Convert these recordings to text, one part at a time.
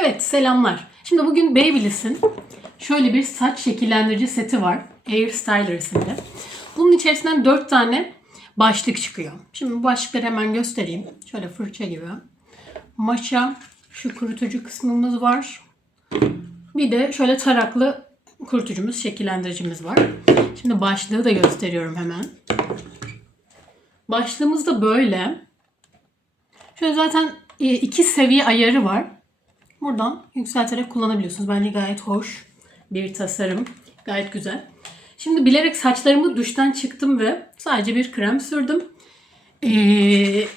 Evet, selamlar. Şimdi bugün Babyliss'in şöyle bir saç şekillendirici seti var. Air Styler isimli. Bunun içerisinden 4 tane başlık çıkıyor. Şimdi bu başlıkları hemen göstereyim. Şöyle fırça gibi. Maşa, şu kurutucu kısmımız var. Bir de şöyle taraklı kurutucumuz, şekillendiricimiz var. Şimdi başlığı da gösteriyorum hemen. Başlığımız da böyle. Şöyle zaten 2 seviye ayarı var. Buradan yükselterek kullanabiliyorsunuz. Bence gayet hoş bir tasarım. Gayet güzel. Şimdi bilerek saçlarımı duştan çıktım ve sadece bir krem sürdüm.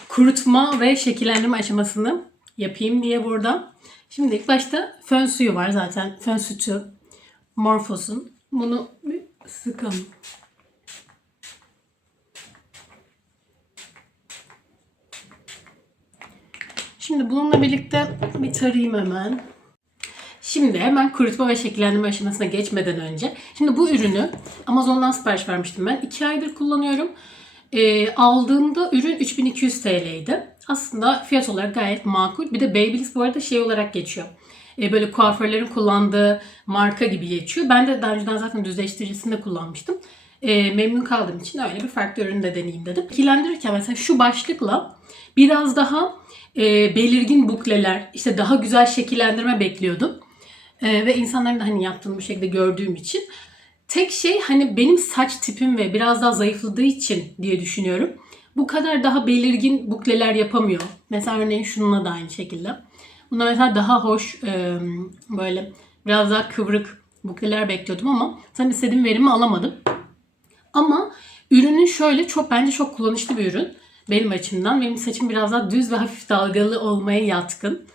Kurutma ve şekillendirme aşamasını yapayım diye burada. Şimdi ilk başta fön suyu var zaten. Fön sütü. Morphos'un. Bunu bir sıkalım. Şimdi bununla birlikte bir tarayayım hemen. Şimdi hemen kurutma ve şekillendirme aşamasına geçmeden önce. Şimdi bu ürünü Amazon'dan sipariş vermiştim ben. 2 aydır kullanıyorum. Aldığımda ürün 3200 TL'ydi. Aslında fiyat olarak gayet makul. Bir de Babyliss bu arada şey olarak geçiyor. Böyle kuaförlerin kullandığı marka gibi geçiyor. Ben de daha önceden zaten düzleştiricisini de kullanmıştım. Memnun kaldığım için öyle bir farklı ürün de deneyeyim dedim. Şekillendirirken mesela şu başlıkla biraz daha belirgin bukleler, işte daha güzel şekillendirme bekliyordum. Ve insanların da hani yaptığını bu şekilde gördüğüm için. Tek şey hani benim saç tipim ve biraz daha zayıfladığı için diye düşünüyorum. Bu kadar daha belirgin bukleler yapamıyor. Mesela örneğin şununla da aynı şekilde. Bunda mesela daha hoş böyle biraz daha kıvrık bukleler bekliyordum ama tam istediğim verimi alamadım. Ama ürünün şöyle bence çok kullanışlı bir ürün. Benim açımdan. Benim saçım biraz daha düz ve hafif dalgalı olmaya yatkın.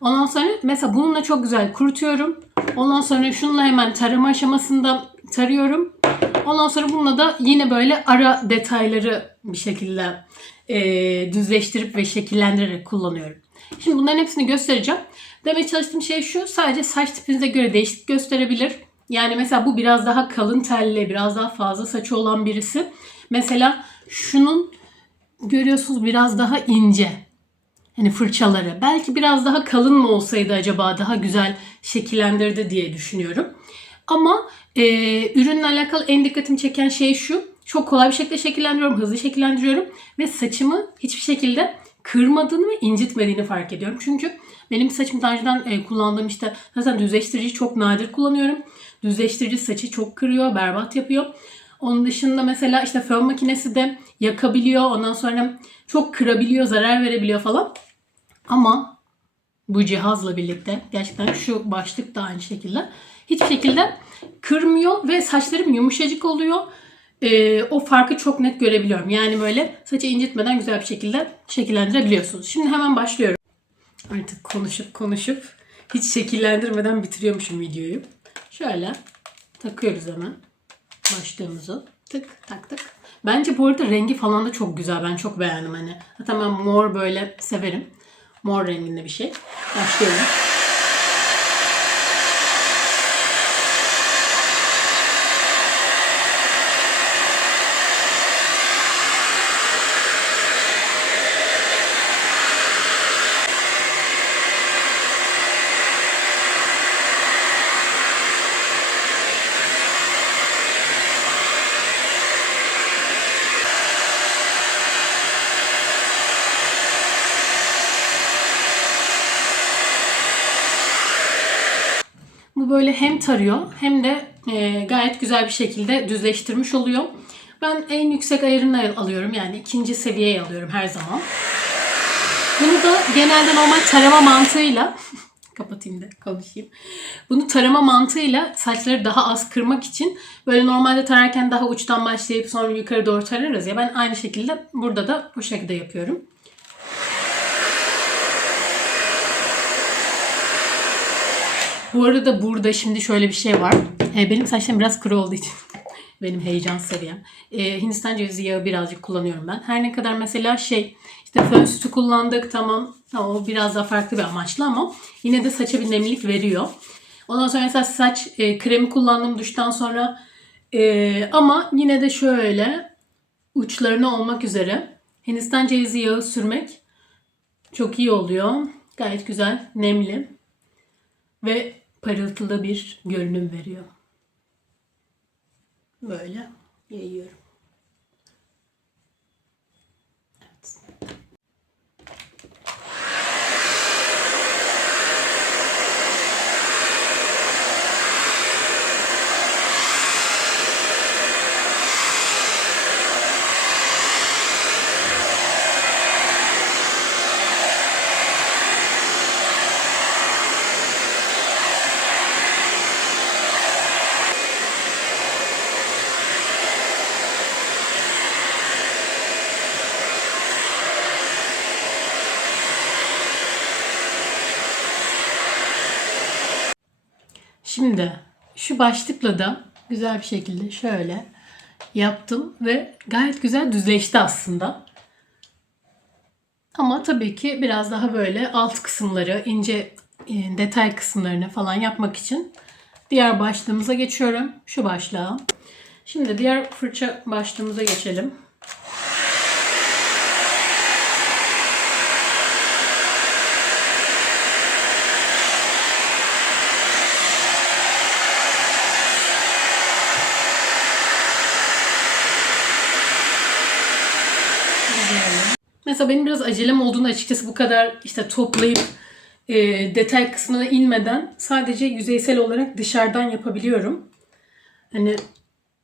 Ondan sonra mesela bununla çok güzel kurutuyorum. Ondan sonra şununla hemen tarama aşamasında tarıyorum. Ondan sonra bununla da yine böyle ara detayları bir şekilde düzleştirip ve şekillendirerek kullanıyorum. Şimdi bunların hepsini göstereceğim. Demeye çalıştığım şey şu. Sadece saç tipinize göre değişiklik gösterebilir. Yani mesela bu biraz daha kalın telli, biraz daha fazla saçı olan birisi. Mesela şunun görüyorsunuz biraz daha ince. Hani fırçaları. Belki biraz daha kalın mı olsaydı acaba daha güzel şekillendirdi diye düşünüyorum. Ama ürünle alakalı en dikkatimi çeken şey şu. Çok kolay bir şekilde şekillendiriyorum, hızlı şekillendiriyorum ve saçımı hiçbir şekilde kırmadığını ve incitmediğini fark ediyorum. Çünkü benim saçım daha önceden kullandığım işte zaten düzleştirici çok nadir kullanıyorum. Düzleştirici saçı çok kırıyor, berbat yapıyor. Onun dışında mesela işte fön makinesi de yakabiliyor. Ondan sonra çok kırabiliyor, zarar verebiliyor falan. Ama bu cihazla birlikte gerçekten şu başlık da aynı şekilde hiçbir şekilde kırmıyor ve saçlarım yumuşacık oluyor. O farkı çok net görebiliyorum. Yani böyle saçı incitmeden güzel bir şekilde şekillendirebiliyorsunuz. Şimdi hemen başlıyorum. Artık konuşup hiç şekillendirmeden bitiriyormuşum videoyu. Şöyle takıyoruz hemen başlığımızı. Tık tak tık. Bence bu arada rengi falan da çok güzel. Ben çok beğendim hani. Hatta ben mor böyle severim. Mor renginde bir şey. Başlıyorum. Bu böyle hem tarıyor hem de gayet güzel bir şekilde düzleştirmiş oluyor. Ben en yüksek ayarını alıyorum. Yani 2. seviyeye alıyorum her zaman. Bunu da genelde normal tarama mantığıyla kapatayım da konuşayım. Bunu tarama mantığıyla saçları daha az kırmak için böyle normalde tararken daha uçtan başlayıp sonra yukarı doğru tararız ya. Ben aynı şekilde burada da bu şekilde yapıyorum. Bu arada burada şimdi şöyle bir şey var. Benim saçlarım biraz kuru olduğu için benim heyecan seviyem. Hindistan cevizi yağı birazcık kullanıyorum ben. Her ne kadar mesela işte fön sütü kullandık tamam o biraz daha farklı bir amaçlı ama yine de saça bir nemlilik veriyor. Ondan sonra mesela saç kremi kullandım duştan sonra ama yine de şöyle uçlarına olmak üzere Hindistan cevizi yağı sürmek çok iyi oluyor. Gayet güzel, nemli. ve parıltılı bir görünüm veriyor. Böyle yayıyorum. Evet. Şimdi şu başlıkla da güzel bir şekilde şöyle yaptım ve gayet güzel düzleşti aslında. Ama tabii ki biraz daha böyle alt kısımları, ince detay kısımlarını falan yapmak için diğer başlığımıza geçiyorum. Şu başlığa. Şimdi diğer fırça başlığımıza geçelim. Mesela benim biraz acelem olduğunda açıkçası bu kadar işte toplayıp detay kısmına inmeden sadece yüzeysel olarak dışarıdan yapabiliyorum. Hani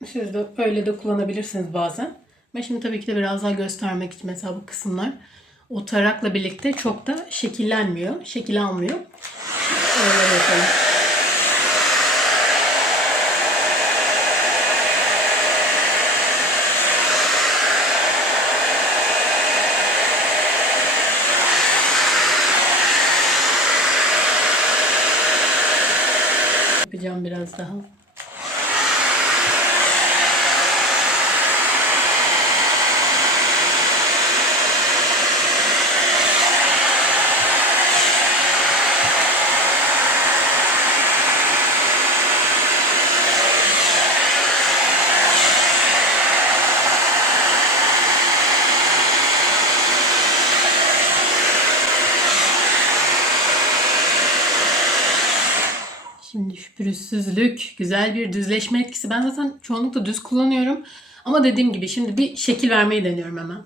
siz de öyle de kullanabilirsiniz bazen. Ben şimdi tabii ki de biraz daha göstermek için mesela bu kısımlar o tarakla birlikte çok da şekillenmiyor, şekil almıyor. Öyle yapalım. Yapacağım biraz daha. Şimdi şu pürüzsüzlük, güzel bir düzleşme etkisi. Ben zaten çoğunlukla düz kullanıyorum. Ama dediğim gibi şimdi bir şekil vermeyi deniyorum hemen.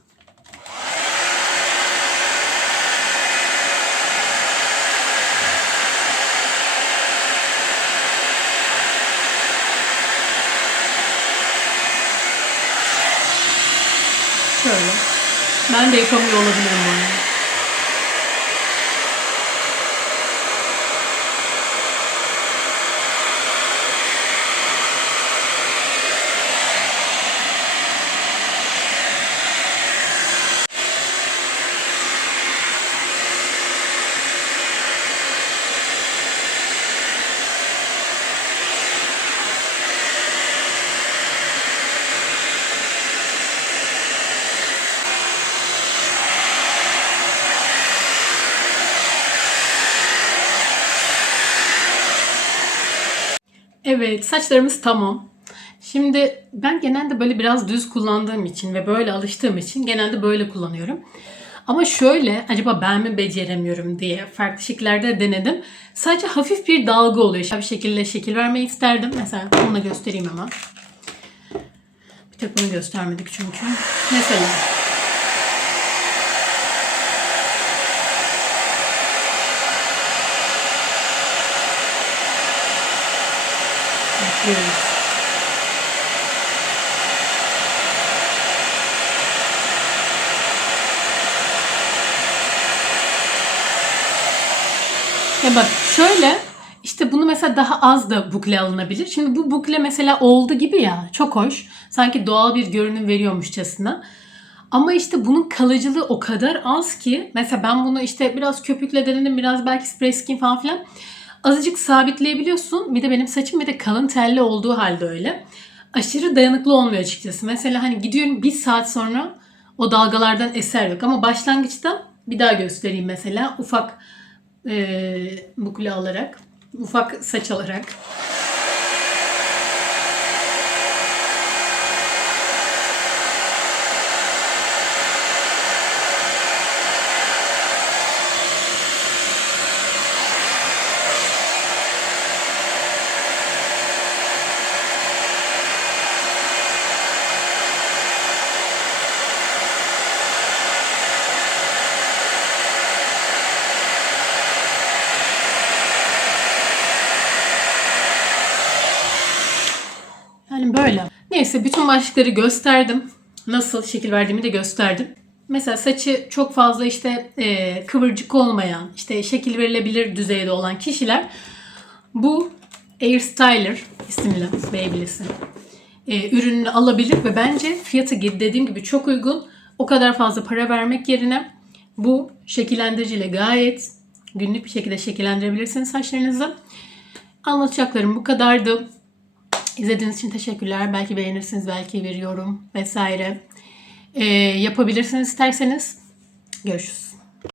Şöyle. Ben de yapamıyor olabilirim bu arada. Evet, saçlarımız tamam. Şimdi ben genelde böyle biraz düz kullandığım için ve böyle alıştığım için genelde böyle kullanıyorum. Ama şöyle acaba ben mi beceremiyorum diye farklı şekillerde denedim. Sadece hafif bir dalga oluyor. Bir şekilde şekil vermeyi isterdim. Mesela bunu da göstereyim hemen. Bir tek bunu göstermedik çünkü. Mesela yapıyoruz. Ya bak şöyle işte bunu mesela daha az da bukle alınabilir. Şimdi bu bukle mesela oldu gibi ya çok hoş. Sanki doğal bir görünüm veriyormuşçasına. Ama işte bunun kalıcılığı o kadar az ki mesela ben bunu işte biraz köpükle denedim biraz belki spray skin falan filan. Azıcık sabitleyebiliyorsun. Bir de benim saçım bir de kalın telli olduğu halde öyle. Aşırı dayanıklı olmuyor açıkçası. Mesela hani gidiyorum bir saat sonra o dalgalardan eser yok. Ama başlangıçta bir daha göstereyim mesela ufak bukle alarak, ufak saç alarak. Neyse bütün başlıkları gösterdim. Nasıl şekil verdiğimi de gösterdim. Mesela saçı çok fazla işte kıvırcık olmayan, işte şekil verilebilir düzeyde olan kişiler bu Air Styler isimli Babyliss'in ürününü alabilir ve bence fiyatı dediğim gibi çok uygun. O kadar fazla para vermek yerine bu şekillendiriciyle gayet günlük bir şekilde şekillendirebilirsiniz saçlarınızı. Anlatacaklarım bu kadardı. İzlediğiniz için teşekkürler. Belki beğenirsiniz, belki bir yorum vesaire yapabilirsiniz isterseniz. Görüşürüz.